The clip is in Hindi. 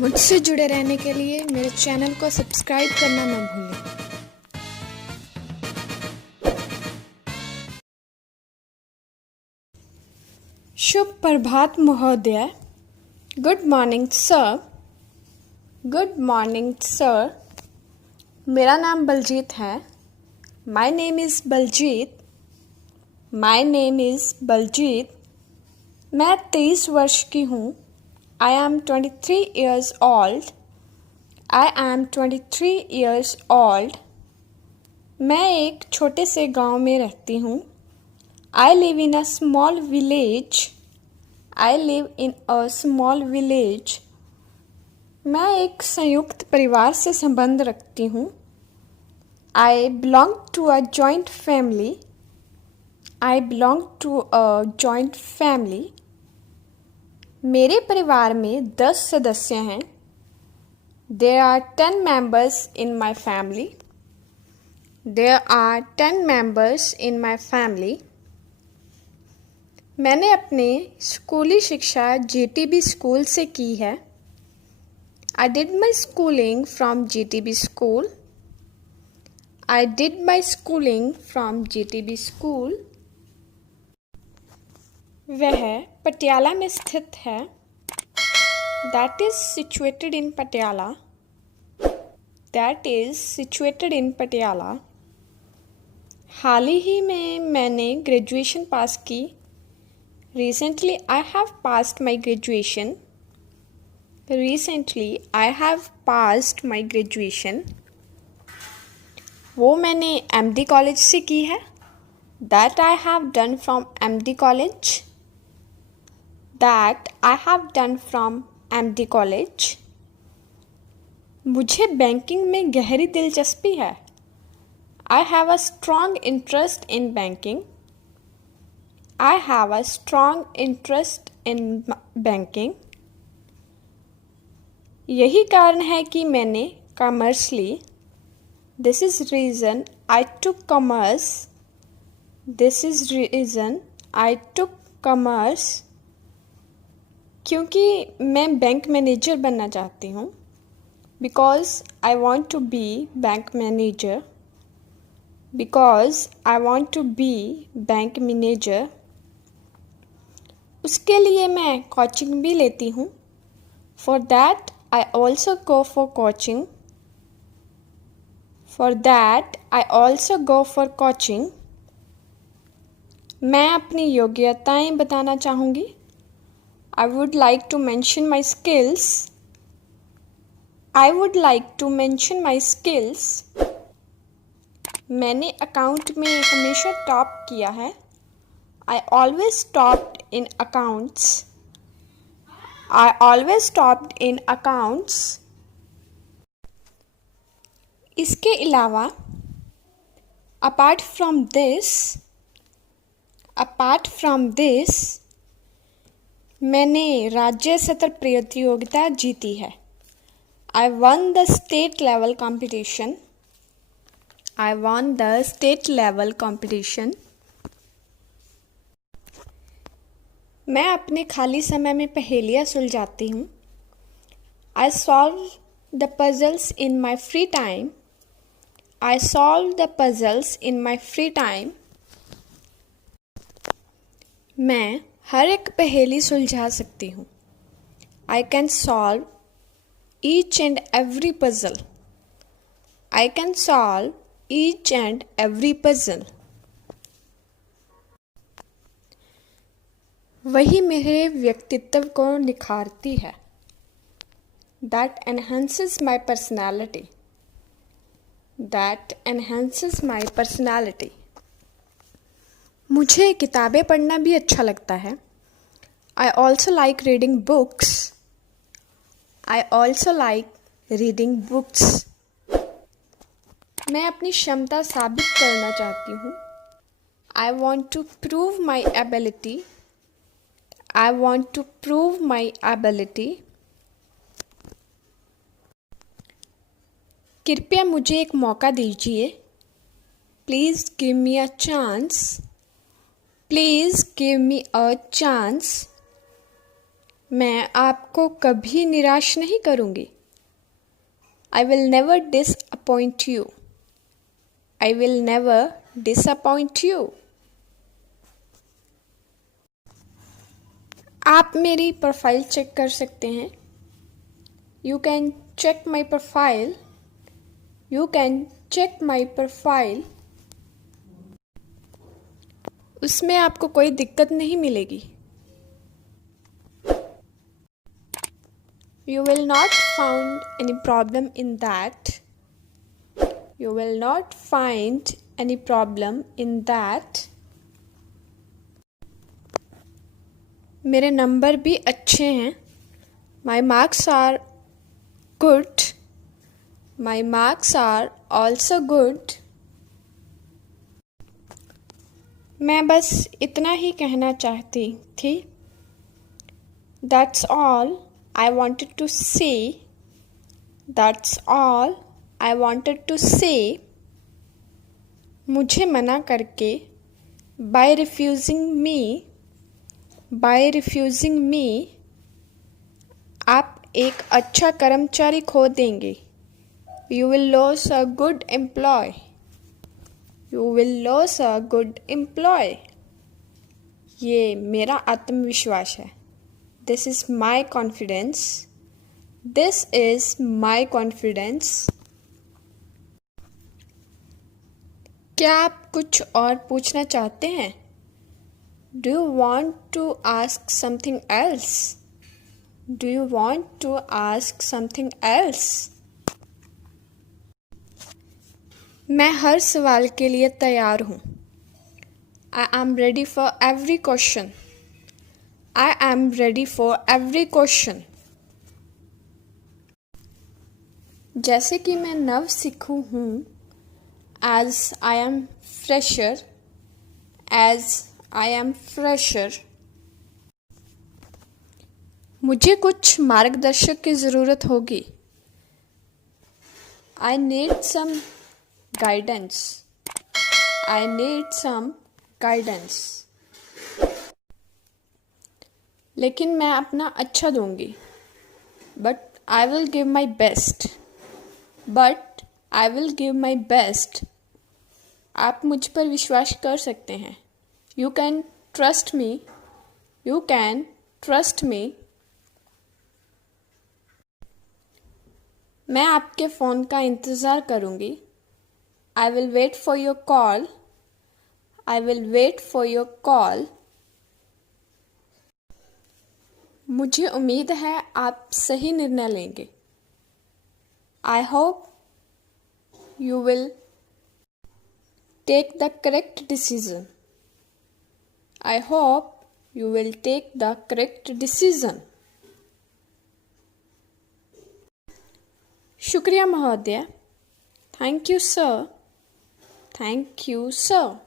मुझसे जुड़े रहने के लिए मेरे चैनल को सब्सक्राइब करना न भूलें। शुभ प्रभात महोदय। Good morning sir. Good morning sir. मेरा नाम बलजीत है। My name is Baljeet. My name is Baljeet. मैं 23 वर्ष की हूँ। I am 23 years old. I am 23 years old. मैं एक छोटे से गांव में रहती हूँ। I live in a small village. I live in a small village. मैं एक संयुक्त परिवार से संबंध रखती हूँ। I belong to a joint family. I belong to a joint family. मेरे परिवार में 10 सदस्य हैं। There are 10 members in my family. There are 10 members in my family. मैंने अपने स्कूली शिक्षा JTB स्कूल से की है। I did my schooling from JTB school. I did my schooling from JTB school. वह पटियाला में स्थित है। That is situated in Patiala. That is situated in Patiala. हाल ही में मैंने ग्रेजुएशन पास की। Recently I have passed my graduation. Recently I have passed my graduation. वो मैंने MD कॉलेज से की है। That I have done from MD college. That I have done from MD college. मुझे बैंकिंग में गहरी दिलचस्पी है। I have a strong interest in banking. I have a strong interest in banking. यही कारण है कि मैंने कॉमर्स ली। This is reason I took commerce. This is reason I took commerce. क्योंकि मैं बैंक मैनेजर बनना चाहती हूँ। Because I want to be bank manager. Because I want to be bank manager. उसके लिए मैं कोचिंग भी लेती हूँ। For that I also go for coaching. For that I also go for coaching. मैं अपनी योग्यताएं बताना चाहूँगी। I would like to mention my skills. I would like to mention my skills. मैंने अकाउंट में हमेशा टॉप किया है। I always topped in accounts. I always topped in accounts. इसके अलावा apart from this मैंने राज्य सत्र प्रतियोगिता जीती है। I won the state level competition. I won the state level competition. मैं अपने खाली समय में पहेलियाँ सुलझाती हूँ। I solve the puzzles in my free time. I solve the puzzles in my free time. मैं हर एक पहेली सुलझा सकती हूँ। I can solve each and every puzzle. I can solve each and every puzzle. वही मेरे व्यक्तित्व को निखारती है। That enhances my personality. That enhances my personality. मुझे किताबें पढ़ना भी अच्छा लगता है। I also like reading books. I also like reading books. मैं अपनी क्षमता साबित करना चाहती हूँ। I want to prove my ability. I want to prove my ability. कृपया मुझे एक मौका दीजिए। Please give me a chance. Please give me a chance. मैं आपको कभी निराश नहीं करूँगी। I will never disappoint you. I will never disappoint you. आप मेरी प्रोफाइल चेक कर सकते हैं। You can check my profile. You can check my profile. उसमें आपको कोई दिक्कत नहीं मिलेगी। You will not find any problem in that. You will not find any problem in that. मेरे नंबर भी अच्छे हैं। My marks are good. My marks are also good. मैं बस इतना ही कहना चाहती थी। That's all I wanted to say. That's all I wanted to say. मुझे मना करके by refusing me आप एक अच्छा कर्मचारी खो देंगे। You will lose a good employee. You will lose a good employee. ये मेरा आत्मविश्वास है। This is my confidence. This is my confidence. क्या आप कुछ और पूछना चाहते हैं? Do you want to ask something else? Do you want to ask something else? मैं हर सवाल के लिए तैयार हूँ। I am ready for every question. I am ready for every question. जैसे कि मैं नव सीखू हूँ। As I am fresher. As I am fresher. मुझे कुछ मार्गदर्शक की ज़रूरत होगी। I need some guidance. I need some guidance. लेकिन मैं अपना अच्छा दूंगी। But I will give my best. But I will give my best. आप मुझ पर विश्वास कर सकते हैं। You can trust me. You can trust me. मैं आपके फ़ोन का इंतज़ार करूँगी। I will wait for your call. I will wait for your call. मुझे उम्मीद है आप सही निर्णय लेंगे। I hope you will take the correct decision. I hope you will take the correct decision. शुक्रिया महोदय। Thank you, sir. Thank you, sir.